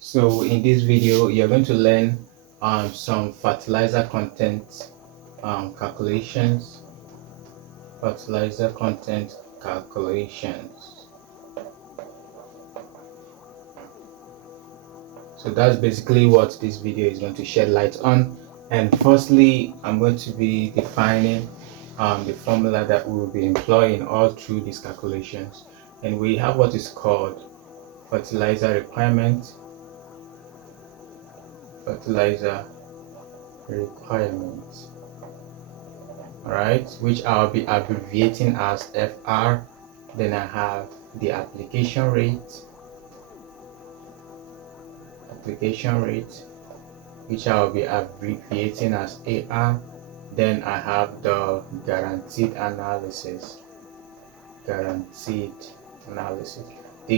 So in this video you're going to learn some fertilizer content calculations. Fertilizer content calculations. So that's basically what this video is going to shed light on. And firstly, I'm going to be defining the formula that we will be employing all through these calculations. And we have what is called fertilizer requirement. Fertilizer requirements, all right, which I'll be abbreviating as FR. Then I have the application rate, which I'll be abbreviating as AR. Then I have the guaranteed analysis. The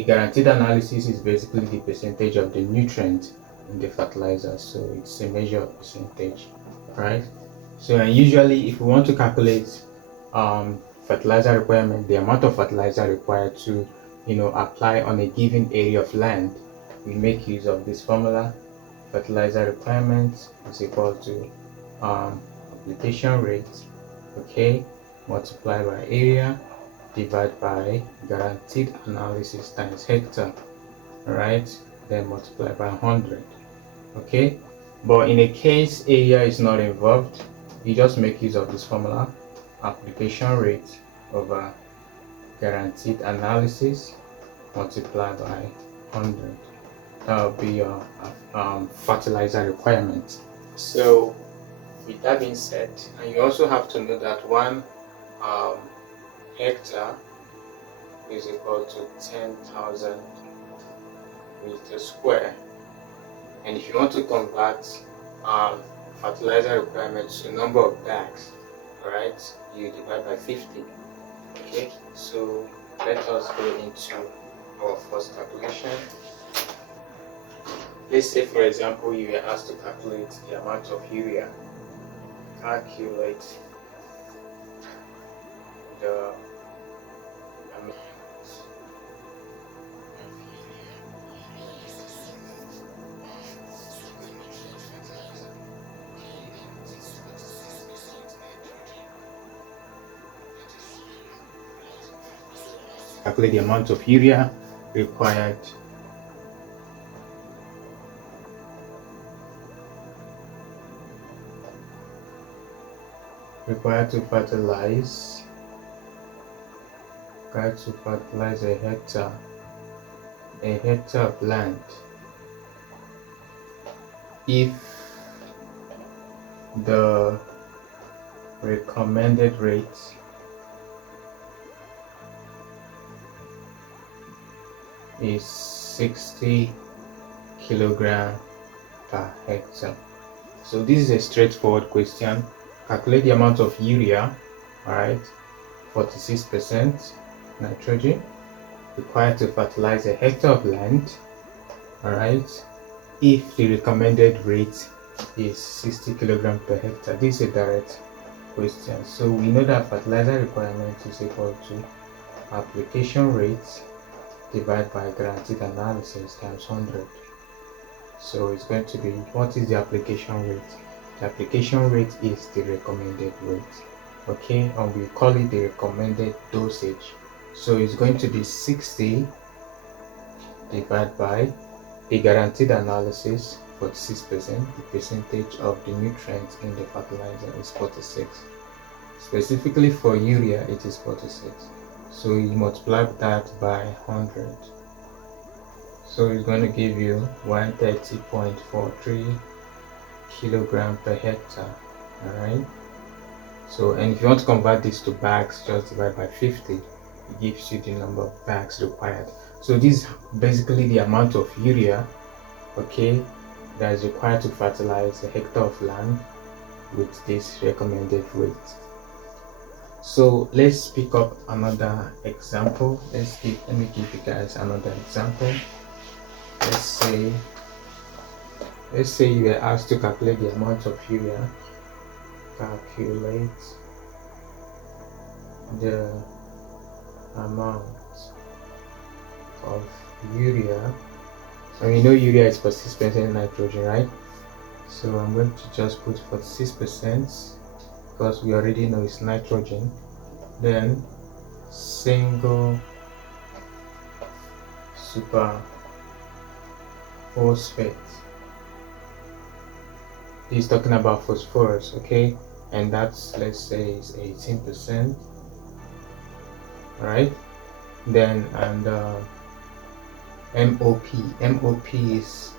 guaranteed analysis is basically the percentage of the nutrient in the fertilizer, so it's a measure of percentage, right? So and usually if we want to calculate fertilizer requirement, the amount of fertilizer required to apply on a given area of land, we make use of this formula. Fertilizer requirement is equal to application rate, okay, multiplied by area divided by guaranteed analysis times hectare, right, then multiply by 100. Okay, but in a case area is not involved, you just make use of this formula: application rate over guaranteed analysis multiplied by 100. That will be your fertilizer requirement. So with that being said, and you also have to know that one hectare is equal to 10,000 meters square. And if you want to convert fertilizer requirements to number of bags, right, you divide by 50. Okay, so let us go into our first calculation. Let's say, for example, you were asked to calculate the amount of urea. Calculate the amount calculate the amount of urea required to fertilize a hectare of land if the recommended rate is 60 kilogram per hectare. So this is a straightforward question. Calculate the amount of urea, all right, 46% nitrogen required to fertilize a hectare of land, all right, if the recommended rate is 60 kilogram per hectare. This is a direct question. So we know that fertilizer requirement is equal to application rate divided by guaranteed analysis times 100. So it's going to be, what is the application rate? The application rate is the recommended rate, okay, and we call it the recommended dosage. So it's going to be 60 divided by the guaranteed analysis, 46%. The percentage of the nutrients in the fertilizer is 46. Specifically for urea, it is 46. So you multiply that by 100. So it's going to give you 130.43 kilogram per hectare. All right. So, and if you want to convert this to bags, just divide by 50. It gives you the number of bags required. So this is basically the amount of urea, okay, that is required to fertilize a hectare of land with this recommended rate. So let's pick up another example. Let me give you guys another example. Let's say you were asked to calculate the amount of urea. Calculate the amount of urea And we know urea is 46% nitrogen, right? So I'm going to just put 46% because we already know it's nitrogen. Then single super phosphate. He's talking about phosphorus, okay? And that's, let's say, is 18%, right? Then, and MOP is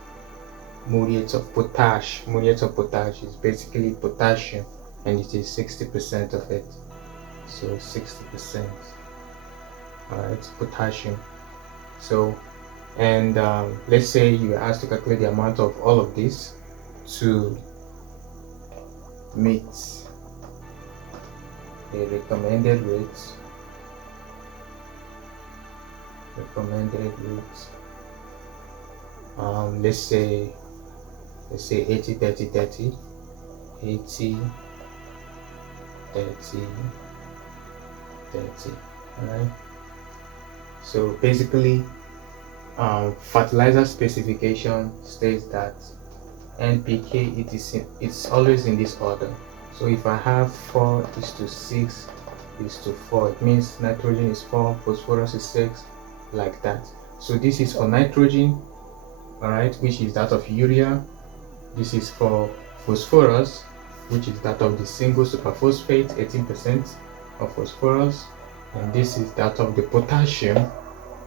muriate of potash. Muriate of potash is basically potassium, and it is 60% of it. So 60%, all right, potassium. So, and let's say you are asked to calculate the amount of all of this to meet the recommended rate. Let's say 80 30 30, 80 30 30. All right. So basically, fertilizer specification states that NPK it's always in this order. So if I have 4:6:4, it means nitrogen is 4, phosphorus is 6, like that. So this is for nitrogen, all right, which is that of urea. This is for phosphorus, which is that of the single superphosphate, 18% of phosphorus, and this is that of the potassium,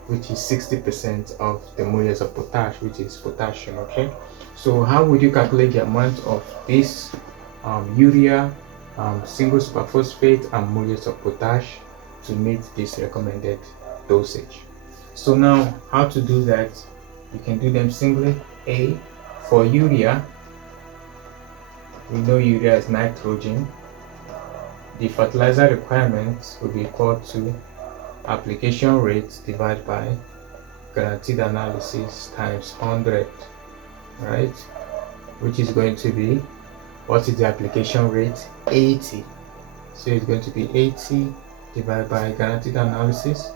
which is 60% of the moles of potash, which is potassium. Okay, so how would you calculate the amount of this urea, single superphosphate, and moles of potash to meet this recommended dosage? So now, how to do that? You can do them singly. A, for urea, we know urea is nitrogen. The fertilizer requirement will be equal to application rate divided by guaranteed analysis times 100, right? Which is going to be, what is the application rate? 80. So it's going to be 80 divided by guaranteed analysis,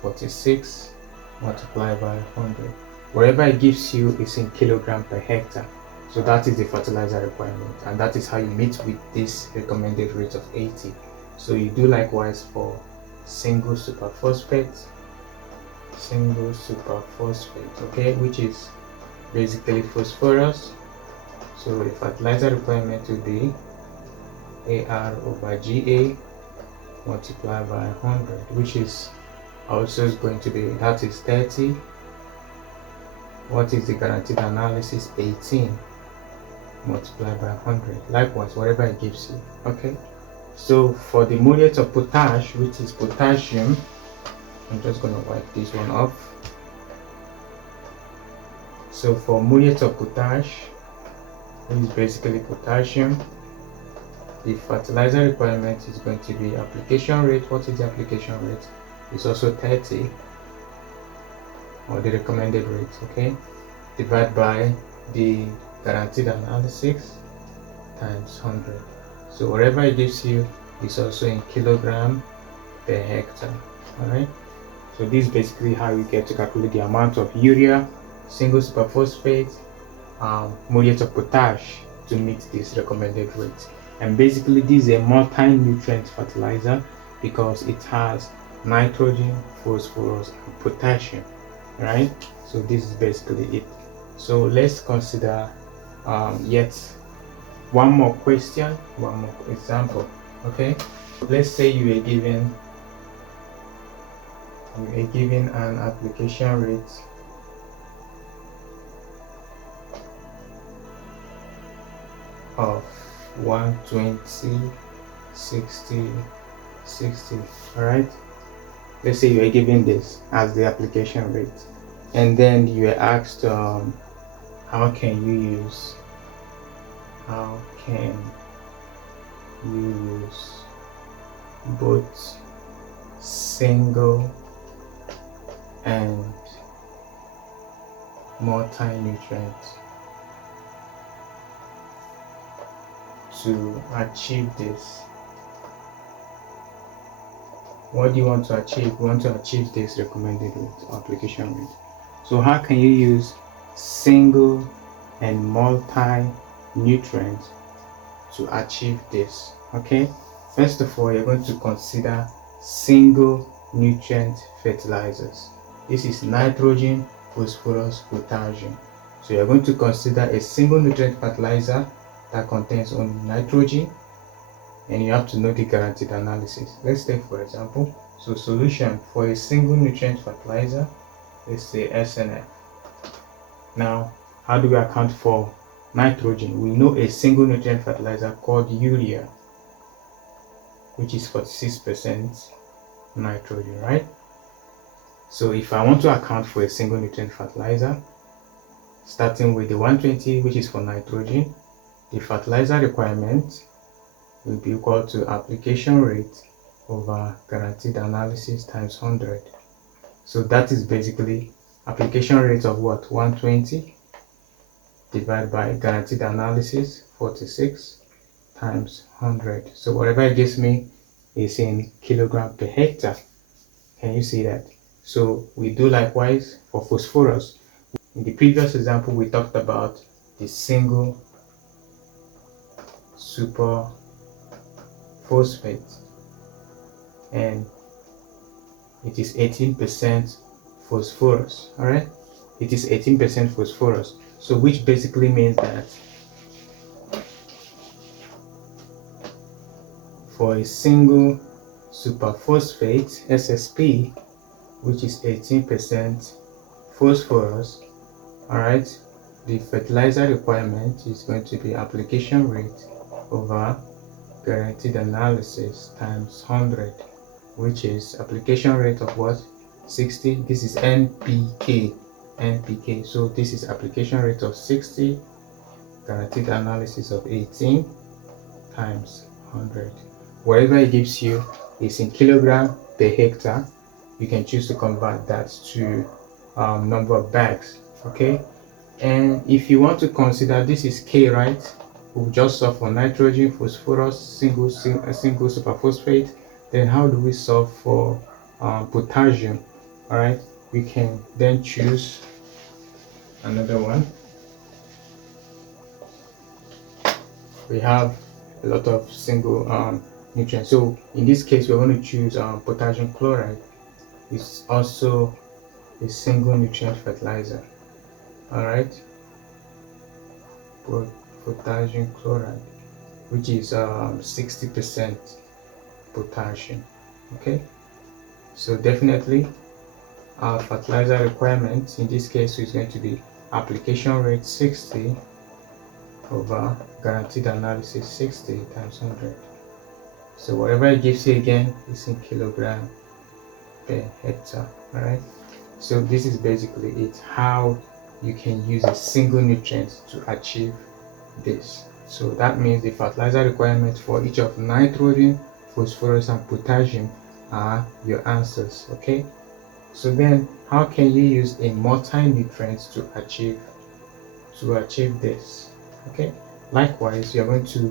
46, multiplied by 100. Whatever it gives you is in kilogram per hectare. So that is the fertilizer requirement, and that is how you meet with this recommended rate of 80. So you do likewise for single superphosphate, okay, which is basically phosphorus. So the fertilizer requirement will be AR/GA multiplied by 100, which is also is going to be, that is 30. What is the guaranteed analysis? 18 multiplied by 100. Likewise, whatever it gives you. Okay, so for the moles of potash, which is potassium, I'm just going to wipe this one off. So for moles of potash, which is basically potassium, the fertilizer requirement is going to be application rate. What is the application rate? It's also 30, or the recommended rate, okay, divided by the guaranteed analysis times 100. So whatever it gives you is also in kilogram per hectare. All right, so this is basically how you get to calculate the amount of urea, single superphosphate, moles of potash to meet this recommended rate. And basically this is a multi-nutrient fertilizer because it has nitrogen, phosphorus, and potassium, right? So this is basically it. So let's consider yet one more question, one more example. Okay, let's say you are given an application rate of 120, 60, 60. All right, let's say you are given this as the application rate, and then you are asked how can you use both single and multi-nutrients to achieve this. What do you want to achieve? You want to achieve this recommended rate, application rate. So how can you use single and multi-nutrients to achieve this. Okay, first of all, you're going to consider single nutrient fertilizers. This is nitrogen, phosphorus, potassium. So you're going to consider a single nutrient fertilizer that contains only nitrogen, and you have to know the guaranteed analysis. Let's take for example, so solution for a single nutrient fertilizer, let's say SNF. Now, how do we account for nitrogen? We know a single nutrient fertilizer called urea, which is 46% nitrogen, right? So if I want to account for a single nutrient fertilizer, starting with the 120, which is for nitrogen, the fertilizer requirement will be equal to application rate over guaranteed analysis times 100. So that is basically application rate of what? 120 divided by guaranteed analysis 46 times 100. So whatever it gives me is in kilogram per hectare. Can you see that? So we do likewise for phosphorus. In the previous example, we talked about the single super phosphate, and it is 18% phosphorus. All right, it is 18% phosphorus. So which basically means that for a single superphosphate SSP, which is 18% phosphorus, all right, the fertilizer requirement is going to be application rate over guaranteed analysis times 100, which is application rate of what? 60. This is NPK. So this is application rate of 60, guaranteed analysis of 18 times 100. Whatever it gives you is in kilogram per hectare. You can choose to convert that to number of bags. Okay, and if you want to consider, this is K, right? We've just solved for nitrogen, phosphorus, single superphosphate. Then how do we solve for potassium? All right, we can then choose another one. We have a lot of single nutrients. So in this case, we're going to choose potassium chloride. It's also a single nutrient fertilizer. All right, potassium chloride, which is 60% potassium. Okay, so definitely our fertilizer requirement in this case is going to be application rate 60 over guaranteed analysis 60 times 100. So whatever it gives you again is in kilogram per hectare. All right, so this is basically it, how you can use a single nutrient to achieve this. So that means the fertilizer requirement for each of nitrogen, phosphorus, and potassium are your answers. Okay, so then how can you use a multi-nutrient to achieve this? Okay, likewise, you're going to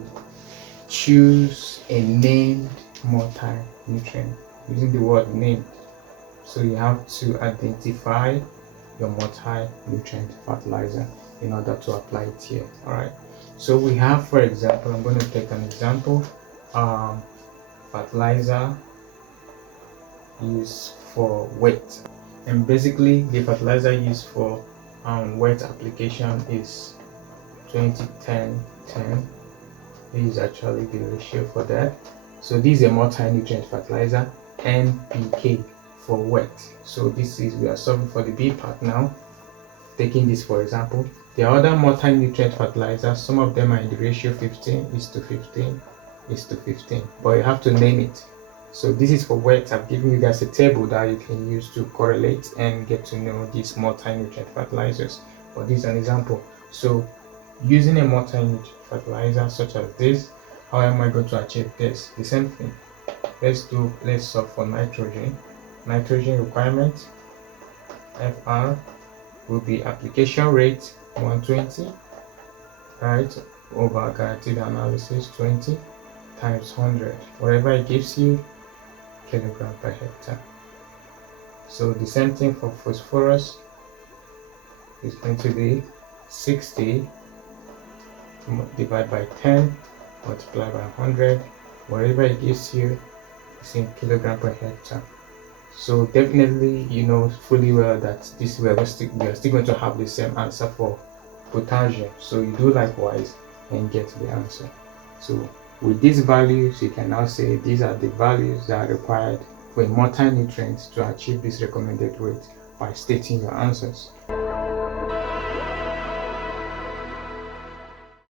choose a named multi-nutrient using the word named. So you have to identify your multi-nutrient fertilizer in order to apply it here. All right, so we have, for example, I'm going to take an example, fertilizer used for wet, and basically the fertilizer used for wet application is 20-10-10. This is actually the ratio for that. So this is a multi-nutrient fertilizer, NPK, for wet. So this is, we are solving for the B part now, taking this for example. The other multi-nutrient fertilizers, some of them are in the ratio 15:15:15, but you have to name it. So this is for wet. I've given you guys a table that you can use to correlate and get to know these multi-nutrient fertilizers, but this is an example. So using a multi-nutrient fertilizer such as this, how am I going to achieve this? The same thing. Let's solve for nitrogen. Nitrogen requirement, FR, will be application rate 120, right, over guaranteed analysis 20 times 100. Whatever it gives you, kilogram per hectare. So the same thing for phosphorus. is going to be 60 divided by 10 multiplied by 100. Whatever it gives you is in kilogram per hectare. So definitely you know fully well that we are still going to have the same answer for potassium. So you do likewise and get the answer. So with these values, you can now say these are the values that are required for a multi-nutrient to achieve this recommended rate by stating your answers.